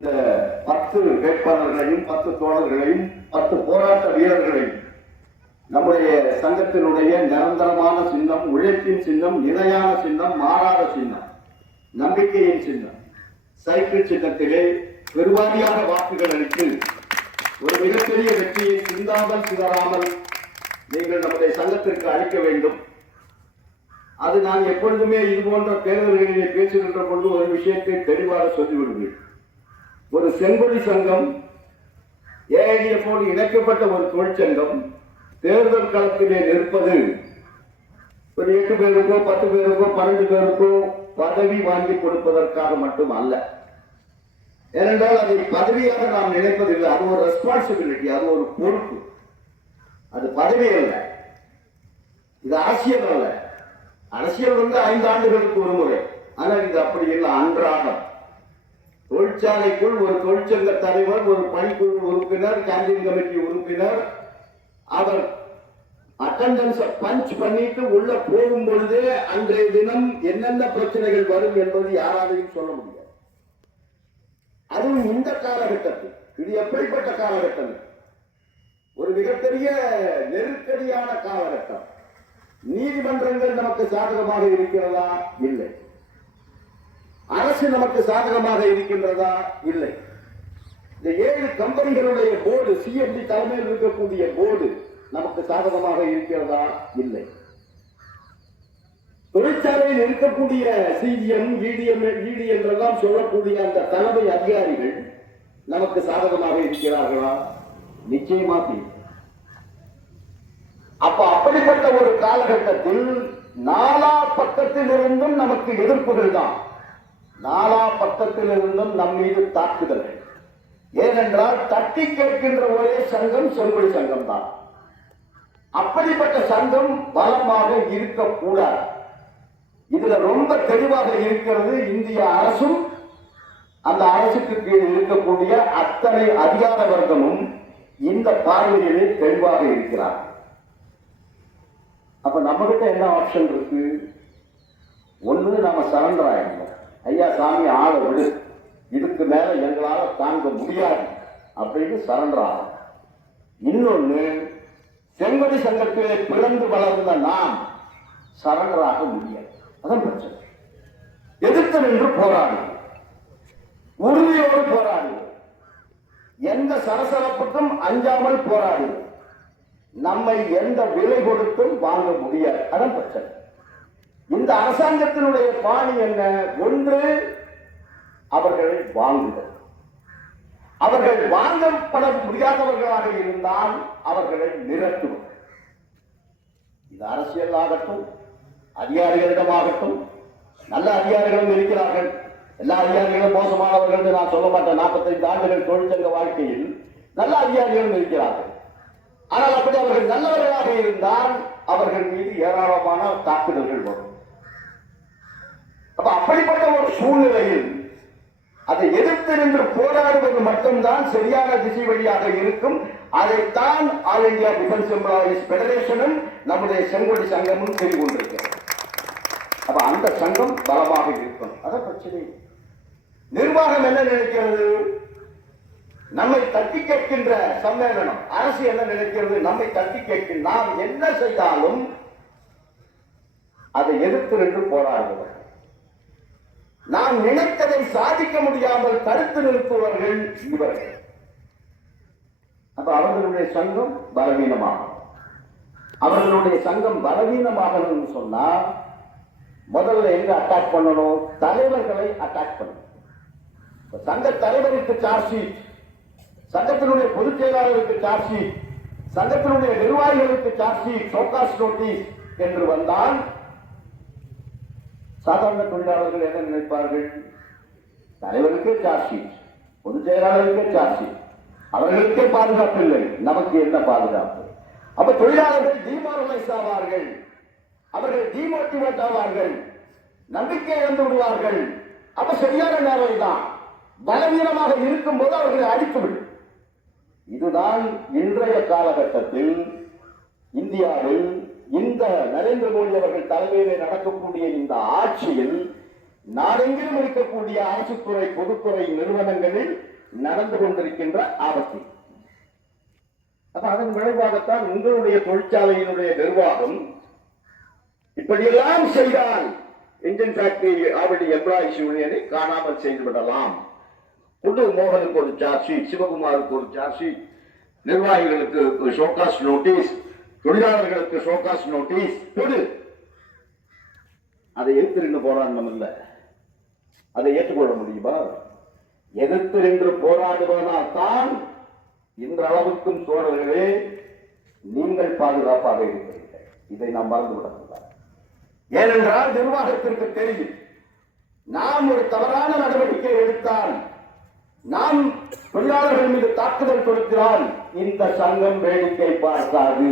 இந்த 10 வேட்பாளர்களையும் 10 தோழர்களையும் 10 போராட்ட வீரர்களையும் நம்முடைய சங்கத்தினுடைய நிரந்தரமான சின்னம், உழைப்பின் சின்னம், நிலையான சின்னம், மாறாத சின்னம், நம்பிக்கையின் சின்னம் சைக்கிள் சின்னத்திலே பெருவாரியாக வாக்குகள் அளித்து ஒரு மிகப்பெரிய வெற்றியை சிந்தாமல் சிதறாமல் நீங்கள் நம்முடைய சங்கத்திற்கு அளிக்க வேண்டும். அது நான் எப்பொழுதுமே இது போன்ற தேர்தல்களிலே பேசுகின்ற பொழுது ஒரு விஷயத்தை தெளிவாக சொல்லிவிடுவேன். ஒரு செங்கொடி சங்கம், ஏஐடிஎஃப்போடு இணைக்கப்பட்ட ஒரு தொழிற்சங்கம் தேர்தல் களத்திலே நிற்பது ஒரு 8 பேருக்கோ 10 பேருக்கோ 12 பேருக்கோ பதவி வாங்கி கொடுப்பதற்காக மட்டும் அல்ல. ஏனென்றால் அதை பதவியாக நாம் நினைப்பதில்லை. அது ஒரு ரெஸ்பான்சிபிலிட்டி, அது ஒரு பொறுப்பு. அது பதவி அல்ல, இது அரசியல் அல்ல. அரசியல் 5 ஆண்டுகளுக்கு ஒரு முறை. ஆனால் இது அப்படி இல்லை, அன்றாடம். தொழிற்சாலைக்குள் ஒரு தொழிற்சங்க தலைவர், ஒரு பணிக்குழு உறுப்பினர், கேண்டீன் கமிட்டி உறுப்பினர், அவர் அட்டெண்டன்ஸ் பஞ்ச் பண்ணிட்டு உள்ள போகும் பொழுதே அன்றைய தினம் என்னென்ன பிரச்சனைகள் வரும் என்பது யாராலையும் சொல்ல முடியாது. அதுவும் இந்த காலகட்டத்தில். இது எப்படிப்பட்ட காலகட்டம்? ஒரு மிகப்பெரிய நெருக்கடியான காலகட்டம். நீதிமன்றங்கள் நமக்கு சாதகமாக இருக்கிறதா? இல்லை. அரசு நமக்கு சாதகமாக இருக்கின்றதா? இல்லை. இந்த 7 கம்பெனிகளுடைய போர்டு, சிஎம்டி தலைமையில் இருக்கக்கூடிய போர்டு நமக்கு சாதகமாக இருக்கிறதா? இல்லை. தொழிற்சாலையில் இருக்கக்கூடிய சிஜிஎம், இடி என்றெல்லாம் சொல்லக்கூடிய அந்த தலைமை அதிகாரிகள் நமக்கு சாதகமாக இருக்கிறார்களா? நிச்சயமாக. அப்ப அப்படிப்பட்ட ஒரு காலகட்டத்தில் நாலா பக்கத்தில் இருந்தும் நமக்கு எதிர்ப்புகள் தான். நாலா பக்கத்தில் இருந்தும் நம் மீது தாக்குதல்கள். ஏனென்றால் தட்டி கேட்கின்ற ஒரே சங்கம் செங்கொடி சங்கம் தான். அப்படிப்பட்ட சங்கம் பலமாக இருக்கக்கூடாது. இதுல ரொம்ப தெளிவாக இருக்கிறது. இந்திய அரசும் அந்த அரசுக்கு கீழ் இருக்கக்கூடிய அத்தனை அதிகார வர்க்கமும் இந்த பார்வையிலே தெளிவாக இருக்கிறார். அப்ப நம்ம கிட்ட என்ன ஆப்ஷன் இருக்கு? ஒண்ணு, நாம சரண்டர் ஆயிடணும். ஐயா சாமி ஆளை விடு, இதுக்கு மேல எங்களால தாங்க முடியாது அப்படின்னு சரண்டர் ஆகும். இன்னொன்னு, செங்கொடி சங்கத்திலே பிறந்து வளர்ந்த நாம் சரண்டர் ஆக முடியாது. அதான் பிரச்சனை. எதிர்த்து நின்று போராடுவோம், உறுதியோடு போராடுவோம், எந்த சலசலப்புக்கும் அஞ்சாமல் போராடுவோம். நம்மை எந்த விலை கொடுத்தும் வாங்க முடியாது. அதான் பிரச்சனை. இந்த அரசாங்கத்தினுடைய பாணி என்ன? ஒன்று, அவர்களை வாங்குதல். அவர்கள் வாங்கப்பட முடியாதவர்களாக இருந்தால் அவர்களை நிரட்டுவது. இது அரசியல் ஆகட்டும், அதிகாரிகளிடமாகட்டும். நல்ல அதிகாரிகளும் இருக்கிறார்கள். எல்லா அதிகாரிகளும் மோசமானவர்கள் நான் சொல்ல மாட்டேன். 45 ஆண்டுகள் தொழிற்சங்க வாழ்க்கையில் நல்ல அதிகாரிகளும் இருக்கிறார்கள். ஆனால் அப்படி அவர்கள் நல்லவர்களாக இருந்தால் அவர்கள் மீது ஏராளமான தாக்குதல்கள் வரும். அப்ப அப்படிப்பட்ட ஒரு சூழ்நிலையில் அதை எதிர்த்து நின்று போராடுவது மட்டும்தான் சரியான திசை வழியாக இருக்கும். அதைத்தான் ஆல் இந்தியா டிஃபென்ஸ் எம்ப்ளாயீஸ் பெடரேஷனும் நம்முடைய செங்கொடி சங்கமும் செய்து கொண்டிருக்கிறது. அப்ப அந்த சங்கம் பலமாக இருக்கும். அதான் பிரச்சனை. நிர்வாகம் என்ன நினைக்கிறது? நம்மை தட்டி கேட்கின்ற சம்மேளனம் அரசு என்ன நினைக்கிறது? நம்மை தட்டி கேட்கின்ற நாம் என்ன செய்தாலும் அதை எதிர்த்து நின்று போராடுவார்கள். நாம் நினைத்ததை சாதிக்க முடியாமல் தடுத்து நிறுத்துவர்கள் இவர்கள். அப்ப அவர்களுடைய சங்கம் பலவீனமாகும். அவர்களுடைய சங்கம் பலவீனமாகணும்னு சொன்னா முதல்ல எங்க அட்டாக் பண்ணணும்? தலைவர்களை அட்டாக் பண்ணணும். சங்க தலைவருக்கு சார்ஜ் ஷீட், சங்கத்தினுடைய பொதுச் செயலாளருக்கு சார்ஜ் ஷீட், சங்கத்தினுடைய நிர்வாகிகளுக்கு சார்ஜ் ஷீட், ஷோகாஸ் நோட்டீஸ் என்று வந்தால் சாதாரண தொழிலாளர்கள் என்ன நினைப்பார்கள்? தலைவருக்கே சார்ஜ் ஷீட், பொதுச் செயலாளருக்கே சார்ஜ் ஷீட், அவர்களுக்கே பாதுகாப்பு இல்லை, நமக்கு என்ன பாதுகாப்பு? அப்ப தொழிலாளர்கள் டிமாரலைஸ் ஆவார்கள், அவர்கள் டிமோட்டிவேட் ஆவார்கள், நம்பிக்கை இழந்து விடுவார்கள். அப்ப சரியான நேரம் தான். பலவீனமாக இருக்கும் போது அவர்களை அடித்துவிடும். இதுதான் இன்றைய காலகட்டத்தில் இந்தியாவில் இந்த நரேந்திர மோடி அவர்கள் தலைமையிலே நடக்கக்கூடிய இந்த ஆட்சியில் நாடெங்கிலும் இருக்கக்கூடிய அரசு துறை பொதுத்துறை நிறுவனங்களில் நடந்து கொண்டிருக்கின்ற ஆபத்து. அப்ப அதன் விளைவாகத்தான் உங்களுடைய தொழிற்சாலையினுடைய நிர்வாகம் இப்படியெல்லாம் செய்தால் இன்ஜின் ஃபேக்டரி ஆவடி எம்ப்ளாயிஸ் யூனியனை காணாமல் செய்துவிடலாம். குண்டு மோகனுக்கு ஒரு சார்ஜ் ஷீட், சிவகுமாருக்கு ஒரு சார்ஜ் ஷீட், நிர்வாகிகளுக்கு ஷோகாஸ் நோட்டீஸ், தொழிலாளர்களுக்கு ஷோகாஸ் நோட்டீஸ் கொடு. அதை எதிர்த்து நின்று போராட்டம் இல்லை, அதை ஏற்றுக்கொள்ள முடியுமா? எதிர்த்து நின்று போராடுவதனால் தான் இன்றளவுக்கும் தோழர்களே நீங்கள் பாதுகாப்பாக இருக்கிறீர்கள். இதை நாம் மறந்துவிடக்கூடாது. ஏனென்றால் நிர்வாகத்திற்கு தெரியும், நாம் ஒரு தவறான நடவடிக்கை எடுத்தால், நாம் தொழிலாளர்கள் மீது தாக்குதல் கொடுத்தால் இந்த சங்கம் வேடிக்கை பார்க்காது.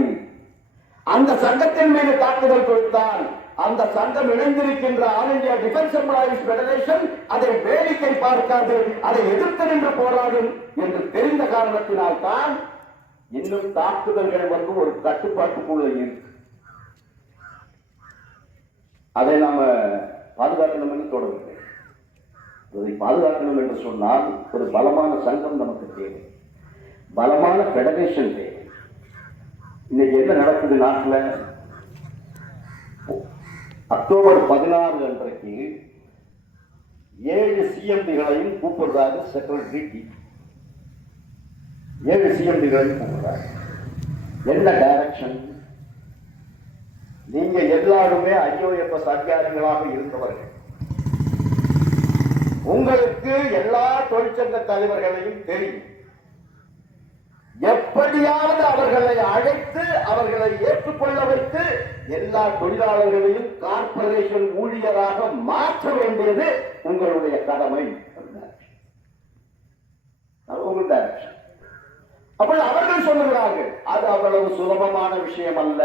அந்த சங்கத்தின் மீது தாக்குதல் கொடுத்தால் அந்த சங்கம் இணைந்திருக்கின்ற all India defence employees federation அதை வேடிக்கை பார்க்காது, அதை எதிர்த்து நின்று போராடும் என்று தெரிந்த காரணத்தினால் தான் இன்னும் தாக்குதல்கள் வந்து ஒரு கட்டுப்பாட்டுக்குள்ள இருக்கு. அதை நாம பாதுகாக்கணும் என்று தொடர்ந்து அதை பாதுகாக்கணும் என்று சொன்னால் ஒரு பலமான சங்கம் நமக்கு தேவை, பலமான ஃபெடரேஷன் தேவை. இன்னைக்கு என்ன நடக்குது நாட்டில்? அக்டோபர் 16 அன்றைக்கு 7 சிஎம்டிகளையும் கூப்பிடுறாரு செக்ரட்டரி. 7 சிஎம்டிகளையும் கூப்பிடுறாரு. என்ன டைரக்ஷன்? நீங்க எல்லாருமே IOFS அதிகாரிகளாக இருந்தவர்கள், உங்களுக்கு எல்லா தொழிற்சங்க தலைவர்களையும் தெரியும். எப்படியாவது அவர்களை அழைத்து அவர்களை ஏற்றுக்கொள்ள வைத்து எல்லா தொழிலாளர்களையும் கார்பரேஷன் ஊழியராக மாற்ற வேண்டியது உங்களுடைய கடமை. அப்படி அவர்கள் சொல்லுகிறார்கள், அது அவ்வளவு சுலபமான விஷயம் அல்ல.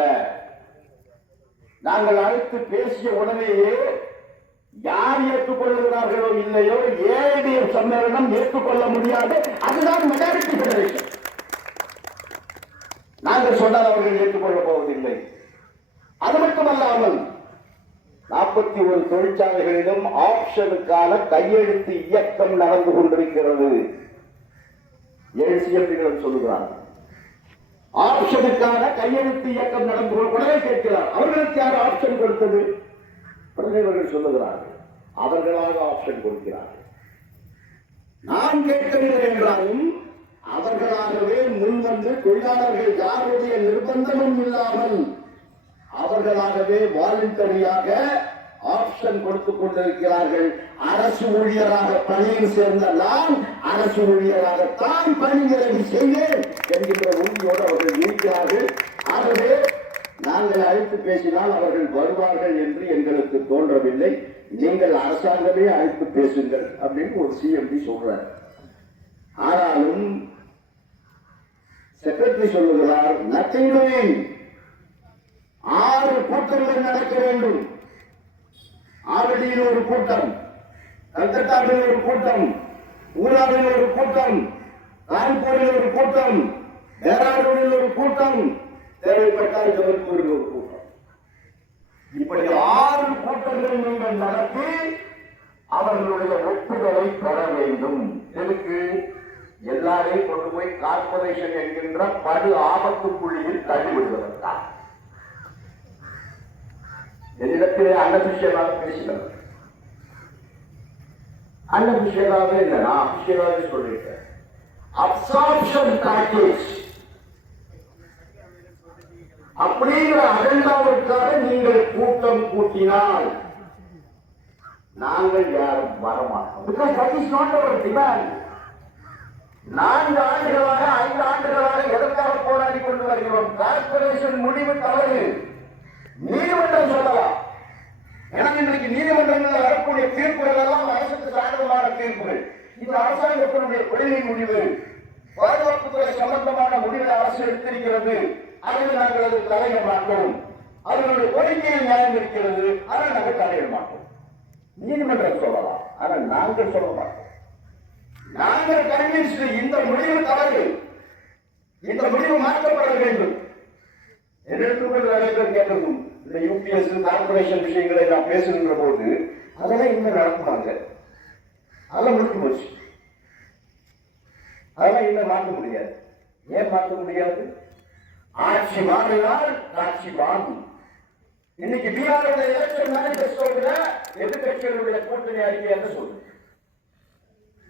நாங்கள் அழைத்து பேசிய உடனேயே யார் ஏற்றுக்கொள்ளுகிறார்களோ இல்லையோ ஏடிஎஃப் சம்மேளனம் ஏற்றுக்கொள்ள முடியாது. அதுதான் மெஜாரிட்டி ஃபெடரேஷன். நாங்கள் சொன்னால் அவர்கள் ஏற்றுக்கொள்ளப் போவதில்லை. அது மட்டுமல்லாமல் 41 தொழிற்சாலைகளிலும் ஆப்ஷனுக்கான கையெழுத்து இயக்கம் நடந்து கொண்டிருக்கிறது. 7 சிஎம்டிகளும் சொல்லுகிறார்கள் ஆப்ஷனுக்கான கையெழுத்து இயக்கம் நடந்து உடனே கேட்கிறார், அவர்களுக்கு யார் ஆப்ஷன் கொடுத்தது? உடனே அவர்கள் சொல்லுகிறார்கள், அவர்களாக ஆப்ஷன் கொடுக்கிறார்கள். நான் கேட்கவில்லை என்றாலும் அவர்களாகவே முன்வந்து தொழிலாளர்கள் யாருடைய நிர்பந்தமும் இல்லாமல் அவர்களாகவே வாலண்டரியாக ஆப்ஷன் கொடுத்துக் கொண்டிருக்கிறார்கள். அரசு ஊழியராக பணியில் சேர்ந்த நாம் அரசு ஊழியராகத்தான் பணி நிறைவு செய்வேன் என்கின்ற உறுதியோடு அவர்கள் இருக்கிறார்கள். ஆகவே நாங்கள் அழைத்து பேசினால் அவர்கள் வருவார்கள் என்று எங்களுக்கு தோன்றவில்லை. நீங்கள் அரசாங்கமே அழைத்து பேசுங்கள் அப்படின்னு ஒரு சிஎம்டி சொல்றார். ஆனாலும் செக்ரட்டரி சொல்லுகிறார், நத்திங் டூயிங். 6 கூட்டங்கள் நடக்க வேண்டும். ஆவடியில் ஒரு கூட்டம், கல்கத்தாவில் ஒரு கூட்டம், ஊராவில் ஒரு கூட்டம், கான்பூரில் ஒரு கூட்டம், டேராடூனில் ஒரு கூட்டம், தேவைப்பட்டால் ஜபல்பூரில் ஒரு கூட்டம். இப்படி 6 கூட்டங்கள் நீங்கள் நடத்தி அவர்களுடைய ஒப்புதலை பெற வேண்டும். எதுக்கு? எல்லாரையும் கொண்டு போய் கார்பரேஷன் என்கின்ற படு ஆபத்து புள்ளியில் தள்ளிவிடுவதற்காக. என்னிடத்திலே அன்அபிஷியலாக பேசினார். அன்அபிஷியலாகவே இல்லை, நான் அபிஷியலாகவே சொல்லிட்டேன். அப்சார்ப்ஷன் பேக்கேஜ் அப்படிங்கிற அஜெண்டாவிற்காக நீங்கள் கூட்டம் கூட்டினால் நாங்கள் யாரும் வரமாட்டோம். Because that is not our demand. 4 ஆண்டுகளாக 5 ஆண்டுகளாக எதற்காக போராடி கொண்டு வருகிறோம்? கார்பரேஷன் முடிவு தவறு. நீதிமன்றம் சொல்லலாம். எனக்கு இன்றைக்கு நீதிமன்றங்களில் வரக்கூடிய தீர்ப்புகள் எல்லாம் அரசுக்கு சாதகமான தீர்ப்புகள். இது அரசாங்கத்தினுடைய கொள்கை முடிவு, பாதுகாப்புத்துறை சம்பந்தமான முடிவை அரசு எடுத்திருக்கிறது. அதில் நாங்கள் அது தலையிட மாட்டோம். அதனுடைய கோரிக்கையில் நியாயம் இருக்கிறது, ஆனால் நாங்கள் தலையிட மாட்டோம். நீதிமன்றம் சொல்லலாம், ஆனால் நாங்கள் சொல்ல மாட்டோம். நாங்கள் கன்வின்ஸ்டு இந்த முடிவு தவறு, இந்த முடிவு மாற்றப்பட வேண்டும். என்னிடத்துக்கு நிறைய பேர் கேட்கணும். இந்த யூபிஎஸ் கார்பரேஷன் விஷயங்களை நான் பேசுகின்ற போது அதெல்லாம் இன்னும் நடக்குவாங்க. அதெல்லாம் முடிச்சு போச்சு. அதெல்லாம் இன்னும் மாற்ற முடியாது. ஏன் மாற்ற முடியாது? ஆட்சி மாறினால் காட்சி மாறும். இன்னைக்கு பீகாருடைய எலெக்ஷன் மேனிபெஸ்டோவில் எதிர்கட்சிகளுடைய கூட்டணி அறிக்கை என்று சொல்லுது.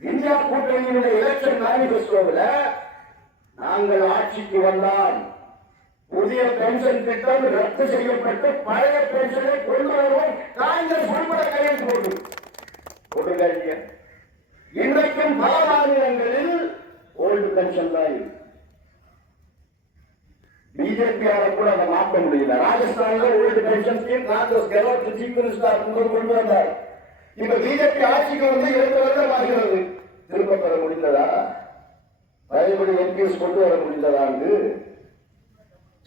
இந்தியா கூட்டணியினுடைய எலெக்ஷன் மேனிபெஸ்டோவில் நாங்கள் ஆட்சிக்கு வந்தால் புதிய பென்ஷன் திட்டம் ரத்து செய்யப்பட்டு பழைய பென்ஷனை கொண்டு வருவோம். காங்கிரஸ் உள்பட கையெழுத்து போட்டு இன்றைக்கும் பல மாநிலங்களில் ஓல்டு பென்ஷன் தான் இருக்கு. பிஜேபியால கூட அதை மாற்ற முடியல. ராஜஸ்தான்ல old pension scheme Congress government chief minister கொண்டு வந்தார். இப்ப பிஜேபி ஆட்சிக்கு வந்து 2 வருடம் ஆகிறது. திரும்ப பெற முடிந்ததா? பழையபடி எம்பிஎஸ் கொண்டு வர முடிந்ததா?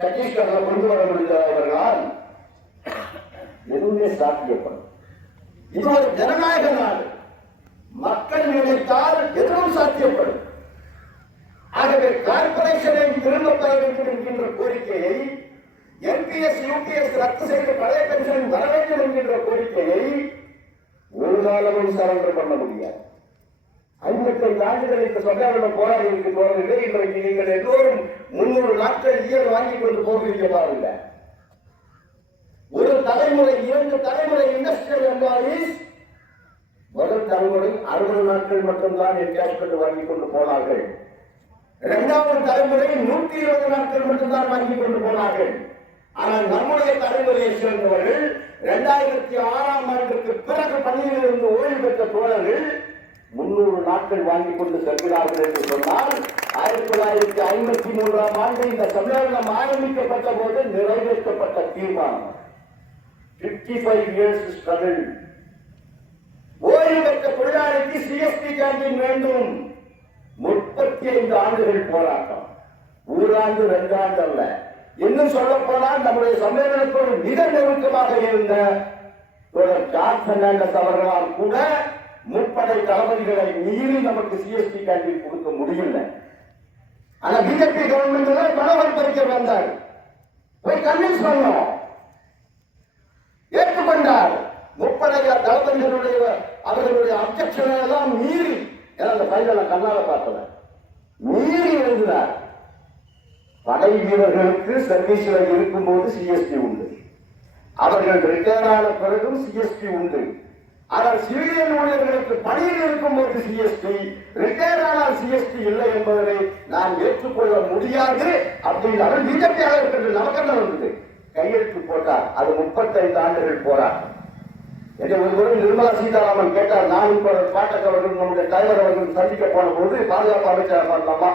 சத்தீஸ்கர்ல கொண்டு வர முடிந்ததா? இவர்களால் எதுவுமே சாத்தியப்படும். இது ஒரு ஜனநாயக நாடு. மக்கள் நினைத்தால் எதுவும் சாத்தியப்படும். ஆகவே கார்பரேஷனை திரும்ப பெற வேண்டும் என்கின்ற கோரிக்கையை, என்பிஎஸ் யூபிஎஸ் ரத்து செய்து பழைய பென்ஷன் வர வேண்டும் என்கின்ற கோரிக்கையை ஒரு காலமும் சரண்டர் பண்ண முடியாது. 55 ஆண்டுகளுக்கு சொல்லாமல் போராடி இருக்கிறோர்களே, இன்றைக்கு நீங்கள் எல்லோரும் 300 நாட்கள் இயல் வாங்கி கொண்டு போகிறீங்க பாருங்க. ஒரு தலைமுறை 2 தலைமுறை இண்டஸ்ட்ரியல் எம்ப்ளாயீஸ் முதல் தலைமுறை 60 நாட்கள் மட்டும்தான் என்கேஷ்மெண்ட் வாங்கி கொண்டு போனார்கள். 2வது தலைமுறை 120 நாட்கள் மட்டும்தான் வாங்கி கொண்டு போனார்கள். ஆனால் நம்முடைய தலைமுறையை சேர்ந்தவர்கள் 2006ஆம் ஆண்டுக்கு பிறகு பணியிலிருந்து ஓய்வு பெற்ற தோழர்கள் 300 நாட்கள் வாங்கி கொண்டு செல்கிறார்கள் என்று சொன்னால் 1953ஆம் ஆண்டு இந்த சம்மேளனம் ஆரம்பிக்கப்பட்ட போது நிறைவேற்றப்பட்ட தீர்மானம் 55 years struggle. ஓய்வு பெற்ற தொழிலாளிக்கு சிஎஸ்டி கேண்டீன் வேண்டும். 35 ஆண்டுகள் போராட்டம். 1 ஆண்டு 2 ஆண்டு அல்ல. இன்னும் சொல்ல போனால் நம்முடைய சம்மேளனத்தோடு மிக நெருக்கமாக இருந்த ஜார்ஜ் பெர்னாண்டஸ் அவர்களால் கூட முப்படை தளபதிகளை மீறி நமக்கு சிஎஸ்டி கேண்டீன் கொடுக்க முடியல. ஆனா பிஜேபி கவர்மெண்ட் பணம் பறிக்க வந்தார். போய் கன்வின்ஸ் பண்ணோம், ஏற்றுக்கொண்டார். முப்படை தளபதிகளுடைய அவர்களுடைய அப்செக்ஷனை எல்லாம் மீறி, அந்த பையனை கண்ணால பார்த்தத மீறி எழுதினார். படை வீரர்களுக்கு சர்வீஸ்ல இருக்கும் போது சிஎஸ்டி உண்டு, அவர்கள் ரிட்டையர் ஆன பிறகும் சிஎஸ்டி உண்டு. ஆனால் சிவிலியன் ஊழியர்களுக்கு பணியில் இருக்கும் போது சிஎஸ்டி, ரிட்டையர் ஆனால் சிஎஸ்டி இல்லை என்பதை நாம் ஏற்றுக்கொள்ள முடியாது அப்படின்னு பிஜேபியாக இருக்கிறது. நமக்கெல்லாம் வந்தது கையெழுத்து போட்டார். அது 35 ஆண்டுகள் போராட்டம். ஒரு முறை நிர்மலா சீதாராமன் கேட்டார், நான் இப்ப பாட்டக் அவர்கள் நம்முடைய தலைவர் அவர்கள் சந்திக்க போன போது பாதுகாப்பு அமைச்சர் பண்ணலாமா?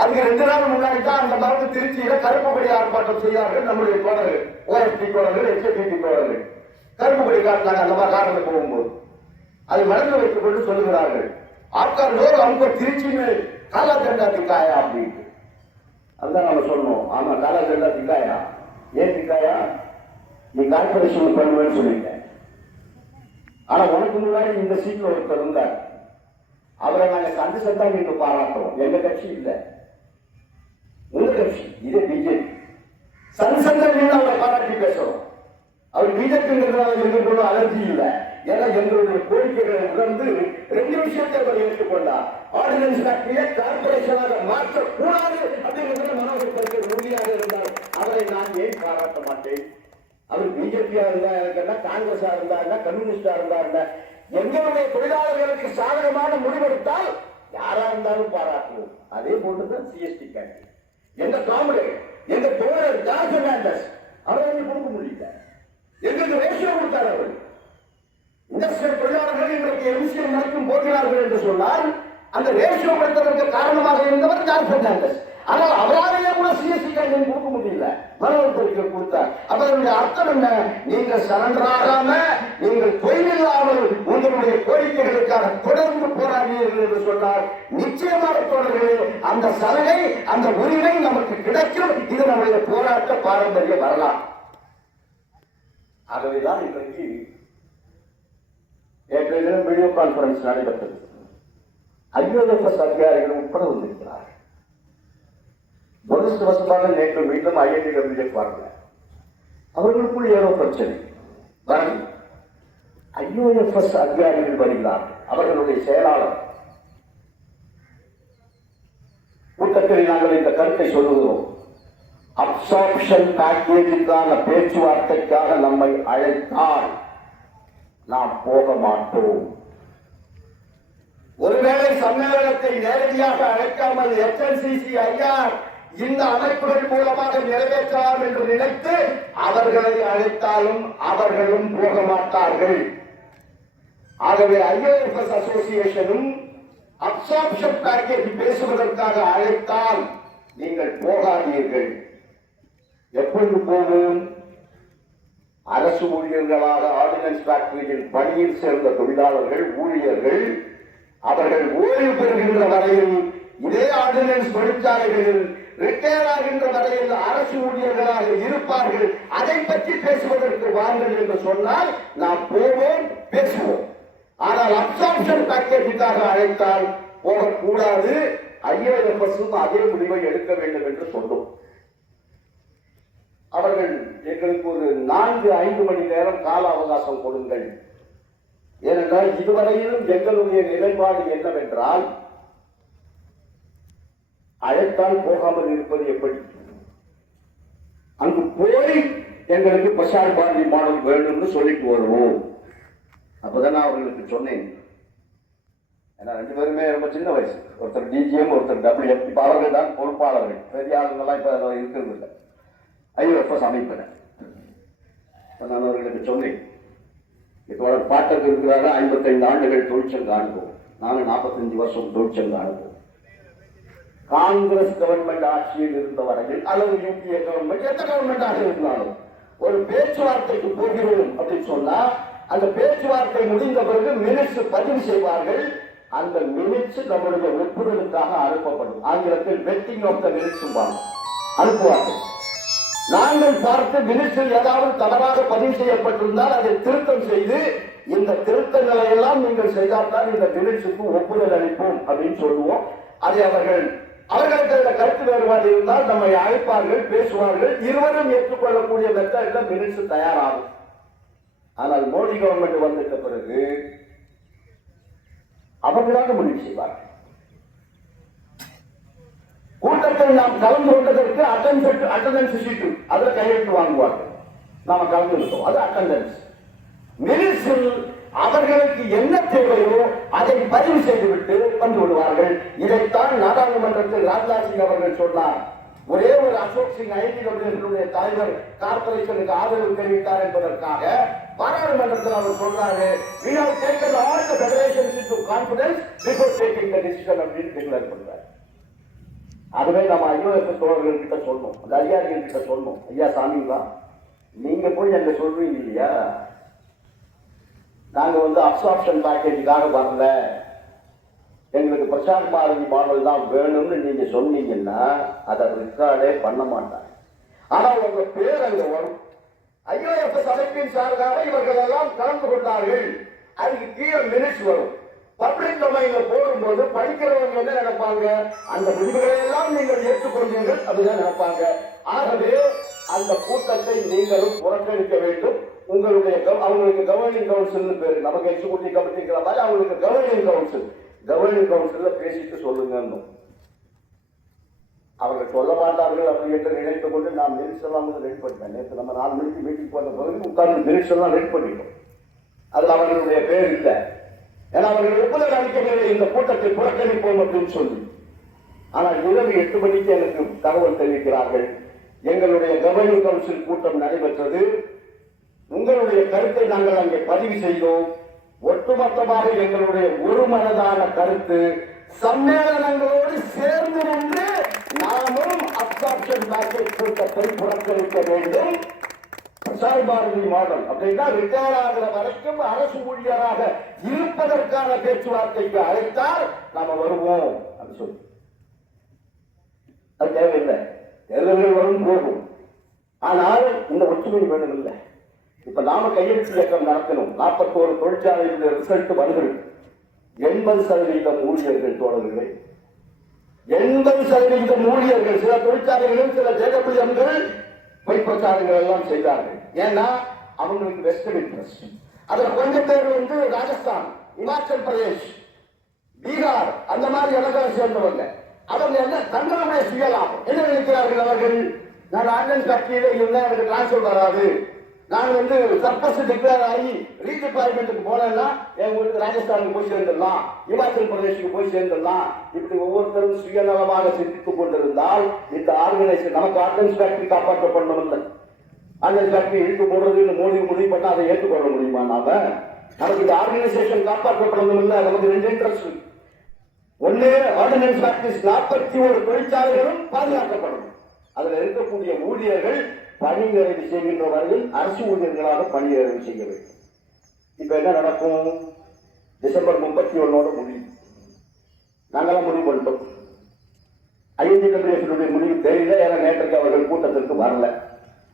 அதுக்கு 2 நாள் முன்னாடி தான் அந்த மாதிரி திருச்சியில கருப்பு கொடி ஆர்ப்பாட்டம் செய்தார்கள் நம்முடைய தோழர்கள், ஓஎஸ்டி தோழர்கள், எச்எபிடி தோழர்கள். கருப்பு கொடி காட்டினாங்க அந்த மாதிரி காரணம் போகும்போது. அதை மனதில் வைத்துக் கொண்டு சொல்லுகிறார்கள், ஆப்கார் லோग हमको திருச்சி में काला झंडा दिखाया அப்படின்னு. அதுதான் நம்ம சொன்னோம். ஆமா, काला झंडा दिखाया. ஏன் दिखाया? நீ கார்பரேஷன் பண்ணுவேன்னு சொல்லிட்டேன். ஆனா உனக்கு முன்னாடி இந்த சீட்ல ஒருத்தர் இருந்தார், அவரை நாங்க சந்து சந்தா நீங்க பாராட்டுறோம். எங்க கட்சி இல்ல, உங்க கட்சி. இதே பிஜேபி சந்து சந்தா நீங்க அவரை பாராட்டி பேசுறோம். அவர் பிஜேபிங்கிறதுனால எங்களுக்கு அலர்ஜி இல்லை. ஏன்னா எங்களுடைய கோரிக்கைகளை உணர்ந்து 2 விஷயத்தை அவர் ஏற்றுக்கொண்டார். ஆர்டினன்ஸ் ஆக்டிலே கார்பரேஷனாக மாற்றக்கூடாது அப்படிங்கிறது மனோகர் உறுதியாக இருந்தார். அவரை நான் ஏன் பாராட்ட மாட்டேன்? அவர் பிஜேபியா இருந்தா என்ன, காங்கிரஸா இருந்தா என்ன, கம்யூனிஸ்டா இருந்தா என்ன, எங்களுடைய தொழிலாளர்களுக்கு சாதகமான முடிவெடுத்தால் யாரா இருந்தாலும் பாராட்டுவோம். அதே போன்றுதான் சிஎஸ்டி கேண்டீன். எங்க காமெடி, எங்க தோழர் ஜார்ஜ் பெர்னாண்டஸ் அவரை கொடுக்க முடியல. எங்களுக்கு ரேஷியோ கொடுத்தார். அவர் இண்டஸ்ட்ரியல் தொழிலாளர்கள் இன்றைக்கு எம்சிஎம் வரைக்கும் போகிறார்கள் என்று சொன்னால் அந்த ரேஷியோ கொடுத்ததற்கு காரணமாக இருந்தவர் ஜார்ஜ் பெர்னாண்டஸ். ஆனால் அவராலேயே கூட சிஎஸ்டி கேண்டீன் கொடுக்க முடியல, மனோகர் பரிக்கர் கொடுத்தார். அவருடைய அர்த்தம் என்ன? நீங்கள் சரண்டர் ஆகாம, நீங்கள் தொய்வில்லாமல் உங்களுடைய கோரிக்கைகளுக்காக தொடர்ந்து போராடுவீர்கள் என்று சொன்னார். நிச்சயமாக தோழர்களே, அந்த சலுகை, அந்த உரிமை நமக்கு கிடைக்கும். இது நம்முடைய போராட்ட பாரம்பரிய வரலாறு. ஆகவேதான் இன்றைக்கு நேற்றைய தினம் வீடியோ கான்பரன்ஸ் நடைபெற்றது. ஐஎஃப்எஸ் அதிகாரிகள் உட்பட வந்திருக்கிறார்கள். துரதிருஷ்டவசமாக நேற்று மீண்டும் ஐஐடி வரல. அவர்களுக்குள் ஏதோ பிரச்சனை வரல. IOFS அதிகாரிகள் வருகிறார்கள். அவர்களுடைய செயலாளர் கூட்டத்தில் நாங்கள் இந்த கருத்தை சொல்லுகிறோம். அப்சார்ப்ஷன் பேக்கேஜுக்கான பேச்சுவார்த்தைக்காக நம்மை அழைத்தால் நாம் போக மாட்டோம். ஒருவேளை சம்மேளனத்தை நேரடியாக அழைக்காமல் HNCC ஐஆர் இந்த அமைப்புகள் மூலமாக நிறைவேற்றலாம் என்று நினைத்து அவர்களை அழைத்தாலும் அவர்களும் போக மாட்டார்கள். ஆகவே IOFS அசோசியேஷனும் அப்சார்ப்ஷன் பேக்கேஜ் பேசுவதற்காக அழைத்தால் நீங்கள் போகாதீர்கள். எப்பொழுது போவோம்? அரசு ஊழியர்களாக ஆர்டினன்ஸ் ஃபேக்டரியில் பணியில் சேர்ந்த தொழிலாளர்கள், ஊழியர்கள் அவர்கள் ஓய்வு பெறுகின்ற வரையில் இதே ஆர்டினன்ஸ் தொழிற்சாலைகளில் ரிட்டையர் ஆகின்ற வரையில் அரசு ஊழியர்களாக இருப்பார்கள். அதை பற்றி பேசுவதற்கு வாங்கள் என்று சொன்னால் நாம் போவோம், பேசுவோம். ஆனால் அப்சார்ப்ஷன் பேக்கேஜுக்காக அழைத்தால் போகக்கூடாது. IOFS அதே முடிவை எடுக்க வேண்டும் என்று சொன்னோம். அவர்கள் எங்களுக்கு ஒரு 4-5 மணி நேரம் கால அவகாசம் கொடுங்கள். ஏனென்றால் இதுவரையிலும் எங்களுடைய நிலைப்பாடு என்னவென்றால், அழைத்தால் போகாமல் இருப்பது எப்படி? அங்கு போய் எங்களுக்கு பிரசார் பாரதி மாடல் வேணும்னு சொல்லிட்டு வருவோம். அப்பதான் நான் அவர்களுக்கு சொன்னேன். ஏன்னா 2 பேருமே ரொம்ப சின்ன வயசு. ஒருத்தர் DGM, ஒருத்தர் WM. இப்ப அவர்கள் தான் பொறுப்பாளர்கள். பெரிய ஆளுங்கெல்லாம் இப்ப இருக்கிறது இல்லை IOFS அமைப்பில். நான் அவர்களுக்கு சொன்னேன், இப்போ பாட்டக்கு இருக்கிறாங்க 55 ஆண்டுகள் தொழிற்சங்க அனுபவம். நானும் 45 வருஷம் தொழிற்சங்க அனுபவம். காங்கிரஸ் கவர்மெண்ட் ஆட்சியில் இருந்த வரையில் அல்லது UPA கவர்மெண்ட் எந்த கவர்மெண்டாக இருந்தாலும் ஒரு பேச்சுவார்த்தைக்கு போகிறோம் அப்படின்னு சொன்னா அந்த பேச்சுவார்த்தை முடிந்த பிறகு மினிட்ஸ் பதிவு செய்வார்கள். அந்த மினிட்ஸ் நம்முடைய ஒப்புதலுக்காக அனுப்பப்படும். ஆங்கிலத்தில் வெட்டிங் ஆஃப் த மினிட்ஸ் அனுப்புவார்கள். நாங்கள் பார்த்து மினிட்ஸில் ஏதாவது தவறாக பதிவு செய்யப்பட்டிருந்தால் அதை திருத்தம் செய்து இந்த திருத்தங்களை எல்லாம் நீங்கள் செய்தால்தான் இந்த மினிட்ஸுக்கு ஒப்புதல் அளிப்போம் அப்படின்னு சொல்லுவோம். அதை அவர்களுக்கு இந்த கருத்து வேறுபாடு இருந்தால் நம்மை அழைப்பார்கள், பேசுவார்கள். இருவரும் ஏற்றுக்கொள்ளக்கூடிய மெத்தட்ல மினிட்ஸ் தயாராகும். ஆனால் மோடி கவர்மெண்ட் வந்திருக்க பிறகு அவர்களாக முடிவு செய்வார்கள். கூட்டத்தில் நாம் கலந்து கொண்டதற்கு அட்டெண்டன்ஸ் ஷீட் அதுல கையெழுத்து வாங்குவார்கள். நாம கலந்து இருக்கோம், அது அட்டெண்டன்ஸ். மினிட்ஸில் அவர்களுக்கு என்ன தேவையோ அதை பதிவு செய்துவிட்டு வந்து விடுவார்கள். இதைத்தான் நாடாளுமன்றத்தில் ராஜ்நாத் சிங் அவர்கள் சொன்னார். ஒரே ஒரு அசோக் சிங் ITWS தலைவர் கார்பரேஷனுக்கு ஆதரவு தெரிவித்தார் என்பதற்காக பாராளுமன்றத்தில் அவர் சொல்றாரு, we have taken all the federations into confidence before taking the decision அப்படின்னு டிக்ளேர் பண்றாரு. அதுவே நம்ம IOFS தோழர்கள் கிட்ட சொன்னோம், அந்த அதிகாரிகள் கிட்ட சொன்னோம், ஐயா சாமிங்களா நீங்க போய் அங்க சொல்றீங்க இல்லையா, நாங்க அப்சார்ப்ஷன் பேக்கேஜுக்காக வரல, எங்களுக்கு பிரசார் பாரதி மாடல் தான் வேணும்னு நீங்க சொன்னீங்கன்னா அதை ரெக்கார்டே பண்ண மாட்டாங்க. ஆனா உங்க பேர் அங்க வரும். IOFS அமைப்பின் சார்பாக இவர்கள் எல்லாம் கலந்து கொண்டார்கள். அதுக்கு கீழே மினிட்ஸ் வரும். பப்ளிக் டொமைன்ல போடும்போது படிக்கிறவங்க என்ன நினைப்பாங்க, அந்த முடிவுகளை எல்லாம் நீங்கள் ஏற்றுக்கொண்டீர்கள் அப்படிதான் நினைப்பாங்க. ஆகவே அந்த கூட்டத்தை நீங்களும் புறக்கணிக்க வேண்டும். உங்களுடைய அவங்களுக்கு கவர்னிங் கவுன்சில் பேரு, நமக்கு எக்ஸிகூட்டிவ் கமிட்டிங்கிற மாதிரி அவங்களுக்கு கவர்னிங் கவுன்சில் பேசிட்டு சொல்லுங்க. அவர்கள் சொல்ல மாட்டார்கள் அப்படி என்று நினைத்து கொண்டு நான் மினிட்ஸ் எல்லாம் ரெடி பண்ணிட்டேன். நேற்று நம்ம 4 மணிக்கு மீட்டிங் போன பிறகு உட்கார்ந்து மினிட்ஸ் எல்லாம் ரெடி பண்ணிட்டோம். அதுல அவர்களுடைய பேர் இல்லை. ஏன்னா அவர்கள் ஒப்புதல் அளிக்கவில்லை இந்த கூட்டத்தை புறக்கணிப்போம் அப்படின்னு சொல்லி. ஆனால் இரவு 8 மணிக்கு எனக்கு தகவல் தெரிவிக்கிறார்கள், எங்களுடைய கவர்னிங் கவுன்சில் கூட்டம் நடைபெற்றது, உங்களுடைய கருத்தை நாங்கள் அங்கே பதிவு செய்தோம், ஒட்டுமொத்தமாக எங்களுடைய ஒருமனதான கருத்து சம்மேளனங்களோடு சேர்ந்து நின்று நாமும் அப்சார்ப்ஷன் பேக்கேஜ் கூட்டத்தை புறக்கணிக்க வேண்டும். பிரசார் பாரதி மாடல் அப்படின்னா ரிட்டையர் ஆகிற வரைக்கும் அரசு ஊழியராக இருப்பதற்கான பேச்சுவார்த்தைக்கு அழைத்தால் நாம வருவோம் அப்படின்னு சொல்லி. அது தேவையில்லை, தேர்தல்கள் வரும் போகும். ஆனால் இந்த ஒற்றுமை வேணும் இல்லை. இப்ப நாம கையெழுத்து இயக்கம் நடத்தணும். 41 தொழிற்சாலையில் ரிசல்ட் வருகிறது. 80% ஊழியர்கள் தோழர்களே, 80% ஊழியர்கள். சில தொழிற்சாலைகளும் சில JWMகள் பொய் பிரச்சாரங்கள் எல்லாம் செய்தார்கள். ஏன்னா அவங்களுக்கு வெஸ்டர்ன் இன்ட்ரெஸ்ட். அதுல கொஞ்சம் பேர் வந்து ராஜஸ்தான், இமாச்சல் பிரதேஷ், பீகார் அந்த மாதிரி இடங்களை சேர்ந்தவங்க. அவங்க என்ன தங்களுடைய சுயலாம் என்ன நினைக்கிறார்கள் அவர்கள்? நான் ஆர்டினன்ஸ் ஃபேக்டரியில இருந்தா எனக்கு டிரான்ஸ்பர் வராது, நான் வந்து சர்பஸ் டிக்ளேர் ஆகி ரீடிப்ளாய்மெண்ட்டுக்கு போனேன்னா எங்களுக்கு ராஜஸ்தானுக்கு போய் சேர்ந்துடலாம், இமாச்சல் பிரதேசுக்கு போய் சேர்ந்துடலாம். இப்படி ஒவ்வொருத்தரும் சுயநலமாக சிந்தித்துக் கொண்டிருந்தால் இந்த ஆர்கனைசேஷன் நமக்கு ஆர்டினன்ஸ் ஃபேக்டரி காப்பாற்றப்படணும் இல்லை. ஆர்டினன்ஸ் ஃபேக்டரி இழுத்து போடுறதுன்னு முடிவு பண்ணா அதை ஏற்றுக்கொள்ள முடியுமா? நமக்கு இந்த ஆர்கனைசேஷன் காப்பாற்றப்படணும் இல்லை. நமக்கு ரெண்டு இன்ட்ரெஸ்ட். ஒன்னு ஆர்டினன்ஸ் ஃபேக்டரி 41 தொழிற்சாலைகளும் பாதுகாக்கப்படும். அதுல இருக்கக்கூடிய ஊழியர்கள் பணி நிறைவு செய்கின்ற வரையில் அரசு ஊழியர்களாக பணி நிறைவு செய்ய வேண்டும். இப்ப என்ன நடக்கும்? டிசம்பர் 31 முடிவு நாங்கெல்லாம் முடிவு பண்ணிட்டோம். ஐஎன்டி முடிவு தெரியல. ஏன்னா நேற்றைக்கு அவர்கள் கூட்டத்திற்கு வரல.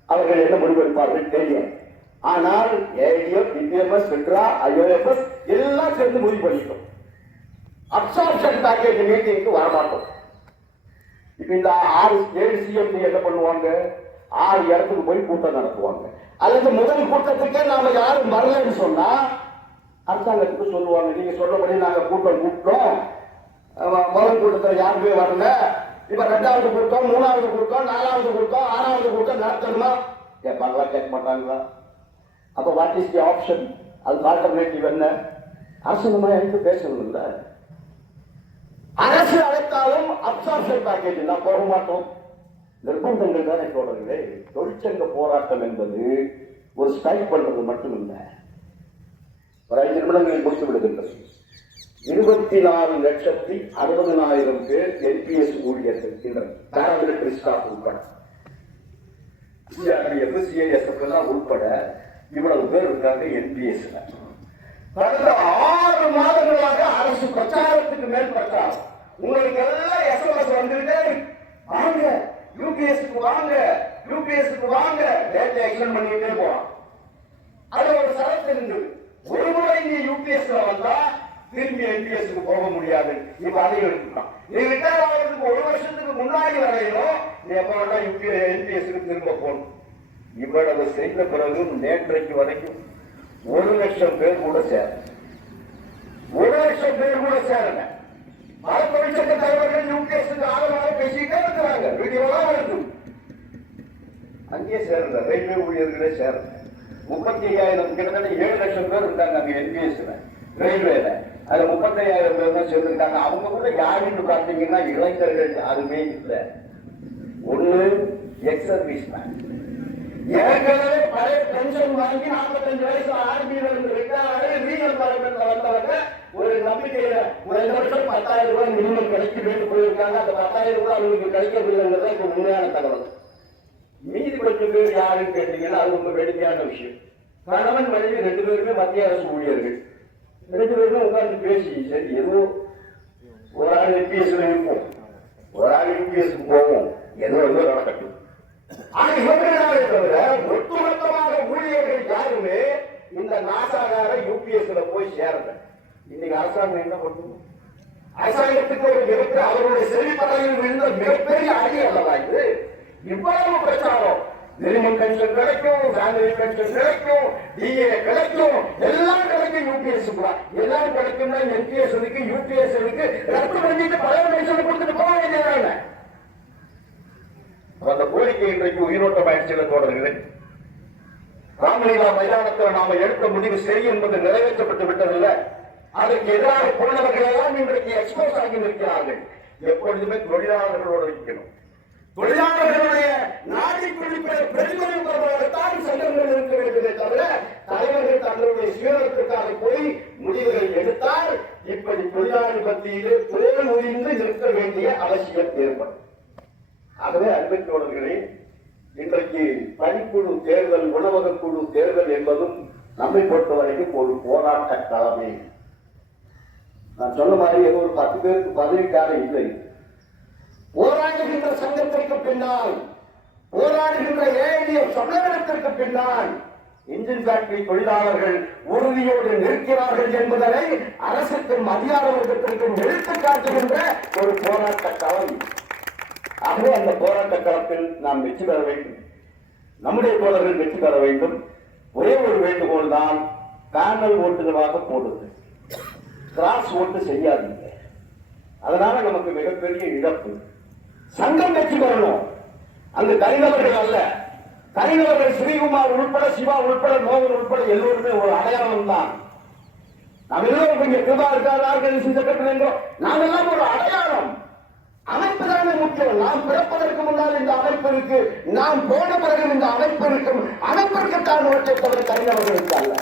அவர்கள் என்ன முடிவெடுப்பார்கள் தெரியும். ஆனால் ஏடிஎஃப், டிபிஎம்எஸ், பெட்ரா, ஐஓஎஃப்எஸ் எல்லாம் சேர்ந்து முடிவு பண்ணிட்டோம். அப்சார்ப்ஷன் பேக்கேஜ் மீட்டிங்க்கு வரமாட்டோம். இப்ப இந்த 6-7 சிஎம்டி என்ன பண்ணுவாங்க? 6 இடத்துக்கு போய் கூட்டம் நடத்துவாங்க. அல்லது முதல் கூட்டத்துக்கே நாம யாரும் வரலன்னு சொன்னா அரசாங்கத்துக்கு சொல்லுவாங்க, நீங்க சொல்றபடி நாங்க கூட்டம் கூப்பிட்டோம், முதல் கூட்டத்தில் யாருமே வரல, இப்ப 2வது கூட்டம், 3வது கூட்டம், 4வது கூட்டம், 6வது கூட்டம் நடத்தணுமா? கேட்பாங்களா? கேட்க மாட்டாங்களா? அப்ப வாட் இஸ் தி ஆப்ஷன்? அது ஆல்டர்னேட்டிவ் என்ன? அரசாங்கமா எனக்கு பேசணும் இல்ல. அரசு அழைத்தாலும் அப்சார்ப்ஷன் பேக்கேஜ் நான் போக மாட்டோம். நிர்பந்தங்கள் தானே தோழர்களே. தொழிற்சங்க போராட்டம் என்பது ஒரு ஸ்ட்ரைக் பண்றது மட்டும் இல்லை. ஒரு 5 நிமிடங்களில் முடித்து விடுகின்றது. 24,60,60,000 பேர் என்பிஎஸ் ஊழியர்கள் பாராமிலிட்டரி ஸ்டாஃப் உட்பட, சிஆர்பிஎஃப், சிஐஎஸ்எஃப் எல்லாம் உட்பட இவ்வளவு பேர் இருக்காங்க என்பிஎஸ். கடந்த 6 மாதங்களாக அரசு பிரச்சாரத்துக்கு மேல் பிரச்சாரம். உங்களுக்கு எல்லாம் எஸ்எம்எஸ் வந்துட்டு வாங்க யூபிஎஸ்க்கு வாங்க, யூபிஎஸ்க்கு வாங்க, டேட்டா எக்ஸ்டெண்ட் பண்ணிட்டே போறோம். அது ஒரு சரத்து இருந்தது. ஒரு முறை நீ யூபிஎஸ் வந்தா திரும்பி என்பிஎஸ்க்கு போக முடியாது. இப்ப அதை எடுத்துக்கலாம். நீ ரிட்டையர் ஆகிறதுக்கு 1 வருஷத்துக்கு முன்னாடி வரையிலும் நீ எப்ப வேணா என்பிஎஸ்க்கு திரும்ப போகணும். இவ்வளவு செய்த பிறகு நேற்றைக்கு வரைக்கும் 1,00,000 பேர் கூட சேர 1,00,000 பேர் கூட சேரல. பல தொழிற்சங்க தலைவர்கள் யூபிஎஸ்க்கு ஆதரவாக பேசிட்டே இருக்கிறாங்க. வீடியோலாம் வருது. அங்கே சேரல. ரயில்வே ஊழியர்களே சேரல. 35,000 கிட்டத்தட்ட 7,00,000 பேர் இருக்காங்க அங்க என்பிஎஸ்ல, ரயில்வேல. அதுல 35,000 பேர் தான் சேர்ந்திருக்காங்க. அவங்க கூட யாருன்னு பாத்தீங்கன்னா இளைஞர்கள் யாருமே இல்லை. ஒண்ணு எக்ஸ் சர்வீஸ் மேன், ஏற்கனவே பழைய பென்ஷன் வாங்கி 45 வயசு ஆர்மியில ரீஜனல் பார்லிமெண்ட்ல வந்தவங்க ஒரு நம்பிக்கையில ஒரு 2 வருஷம் 10,000 ரூபாய் மினிமம் கிடைக்கும் போயிருக்காங்க. அந்த 10,000 ரூபாய் அவங்களுக்கு கிடைக்கவில்லைங்கிறத இப்ப உண்மையான தகவல். மீதி கொஞ்சம் பேர் யாருன்னு கேட்டீங்கன்னா அது ரொம்ப வேடிக்கையான விஷயம். கணவன் மனைவி 2 பேருமே மத்திய அரசு ஊழியர்கள். 2 பேருமே உட்கார்ந்து பேசி சரி ஏதோ ஒரு ஆள் என்பிஎஸ்ல இருப்போம், ஒரு ஆள் யூபிஎஸ்க்கு போவோம், ஏதோ நடக்கட்டும். ஒட்டுமொத்தமாக ஊழியர்கள் யாருமே இந்த நாசாகார யூபிஎஸ்ல போய் சேரல. இன்னைக்கு அரசாங்கம் என்ன பண்ணும்? அரசாங்கத்துக்கு ஒரு மிகப்பெரிய அவருடைய செவிப்படையில் விழுந்த மிகப்பெரிய அடி அல்லவா இது? இவ்வளவு பிரச்சாரம். மினிமம் பென்ஷன் கிடைக்கும், ஃபேமிலி பென்ஷன் கிடைக்கும், டிஏ கிடைக்கும், எல்லாம் கிடைக்கும். யூபிஎஸ் எல்லாம் கிடைக்கும்னா என்பிஎஸ் இருக்கு, யூபிஎஸ் இருக்கு. ரத்து பண்ணிட்டு பழைய பென்ஷன் கொடுத்துட்டு போக வேண்டியதான அந்த கோரிக்கை இன்றைக்கு உயிரோட்டம் ஆயிடுச்சு. தோழர்களே, ராமலீலா மைதானத்தில் நாம எடுத்த முடிவு சரி என்பது நிறைவேற்றப்பட்டு விட்டதில்லை. அதற்கு எதிராக போனவர்கள் எல்லாம் இன்றைக்கு எக்ஸ்போஸ் ஆகி நிற்கிறார்கள். எப்பொழுதுமே தொழிலாளர்களோடு இருக்கணும். தொழிலாளர்களுடைய நாடி பிடிப்பை பிரதிபலிப்பவர்களாகத்தான் சங்கங்கள் இருக்க வேண்டுமே தவிர தலைவர்கள் தங்களுடைய சுயநலத்திற்காக போய் முடிவுகளை எடுத்தால் இப்படி தொழிலாளர் மத்தியிலே தோல் உரிந்து நிற்க வேண்டிய அவசியம் ஏற்படும். ஆகவே அன்பர்களே, இன்றைக்கு பணிக்குழு தேர்தல், உணவக குழு தேர்தல் என்பதும் நம்மை பொறுத்தவரைக்கும் ஒரு போராட்ட களமே. நான் சொன்ன மாதிரி ஏதோ ஒரு 10 பேருக்கு பதவிக்காக இல்லை. போராடுகின்ற சங்கத்திற்கு பின்னால், போராடுகின்ற ஏஐடிஎஃப் சம்மேளனத்திற்கு பின்னால் இன்ஜின் ஃபேக்டரி தொழிலாளர்கள் உறுதியோடு நிற்கிறார்கள் என்பதனை அரசுக்கும் அதிகார வர்க்கத்திற்கும் எடுத்துக்காட்டுகின்ற ஒரு போராட்ட களம். ஆகவே அந்த போராட்ட களத்தில் நாம் வெற்றி பெற வேண்டும். நம்முடைய தோழர்கள் வெற்றி பெற வேண்டும். ஒரே ஒரு வேண்டுகோள் தான், பேனல் ஓட்டுகளாக போடுது. கிராஸ் ஓட்டு செய்யாதீங்க. அதனால நமக்கு மிகப்பெரிய இழப்பு. சங்கம் வெற்றி பெறணும். அங்கு தனிநபர்கள் அல்ல, தனிநபர்கள் ஸ்ரீகுமார் உட்பட, சிவா உட்பட, மோகன் உட்பட எல்லோருமே ஒரு அடையாளம் தான். நாம் எல்லோரும் இங்க கிருபா இருக்காங்க, நாமெல்லாம் ஒரு அடையாளம். அமைப்பு தானே முக்கியம். நாம் பிறப்பதற்கு முன்னால் இந்த அமைப்பு இருக்கு, நாம் போன பிறகு இந்த அமைப்பு இருக்கும். அமைப்பிற்குத்தான் ஓட்டை தவிர தனிநபர்களுக்கு அல்ல.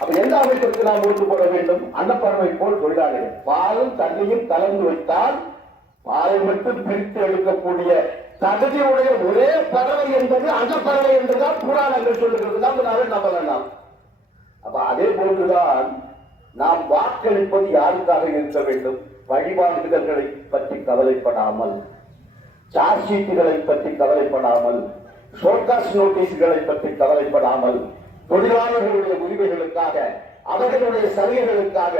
அப்ப எந்த அமைப்பிற்கு நாம் ஓட்டு போட வேண்டும்? அன்னப்பறவை போல் தொழிலாளிகள். பாலும் தண்ணியும் கலந்து வைத்தால் பாலை மட்டும் பிரித்து எடுக்கக்கூடிய தகுதியுடைய ஒரே பறவை என்பது அன்னப்பறவை என்றுதான் புராணங்கள் சொல்லுகிறது. நம்பலாம். அப்ப அதே போன்றுதான் நாம் வாக்களிப்பது யாருக்காக இருக்க வேண்டும்? வழிபாடுகளை பற்றி கவலைப்படாமல், சார்ஜ் ஷீட்டுகளை பற்றி கவலைப்படாமல், ஷோகாஸ் நோட்டீஸ்களை பற்றி கவலைப்படாமல், தொழிலாளர்களுடைய உரிமைகளுக்காக, அவர்களுடைய சலுகைகளுக்காக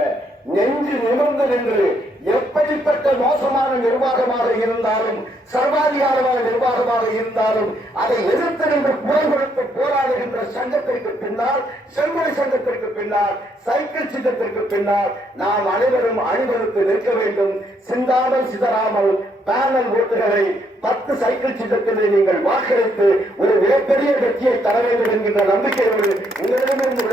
நெஞ்சு நிமிர்ந்து நின்று எப்படிப்பட்ட மோசமான நிர்வாகமாக இருந்தாலும், சர்வாதிகாரமான நிர்வாகமாக இருந்தாலும் அதை எதிர்த்து நின்று குரல் கொடுத்து போராடுகின்ற சங்கத்திற்கு பின்னால், செம்மொழி சங்கத்திற்கு பின்னால், சைக்கிள் சின்னத்திற்கு பின்னால் நாம் அனைவரும் அணிவகுத்து நிற்க வேண்டும். சிந்தாமல் சிதறாமல் பேனல் ஓட்டுகளை 10 சைக்கிள் சின்னத்திலே நீங்கள் வாக்களித்து ஒரு மிகப்பெரிய வெற்றியை தர வேண்டும் என்கின்ற நம்பிக்கையோடு உங்களிடமிருந்து